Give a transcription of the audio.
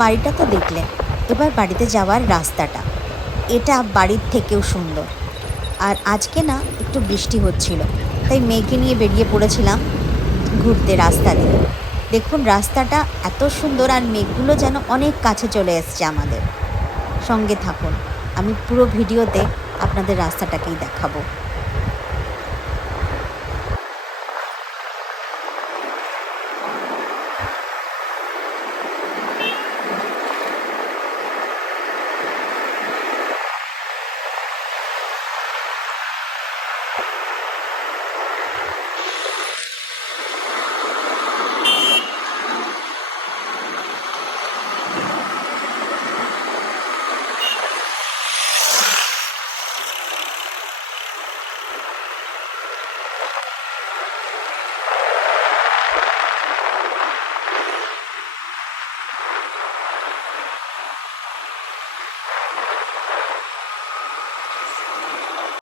বাড়িটা তো দেখলে, এবার বাড়িতে যাওয়ার রাস্তাটা, এটা বাড়ির থেকেও সুন্দর। আর আজকে না একটু বৃষ্টি হচ্ছিল, তাই মেয়েকে নিয়ে বেরিয়ে পড়েছিলাম ঘুরতে রাস্তা দিয়ে। দেখুন রাস্তাটা এত সুন্দর, আর মেঘগুলো যেন অনেক কাছে চলে এসছে আমাদের। সঙ্গে থাকুন, আমি পুরো ভিডিওতে আপনাদের রাস্তাটাকেই দেখাবো।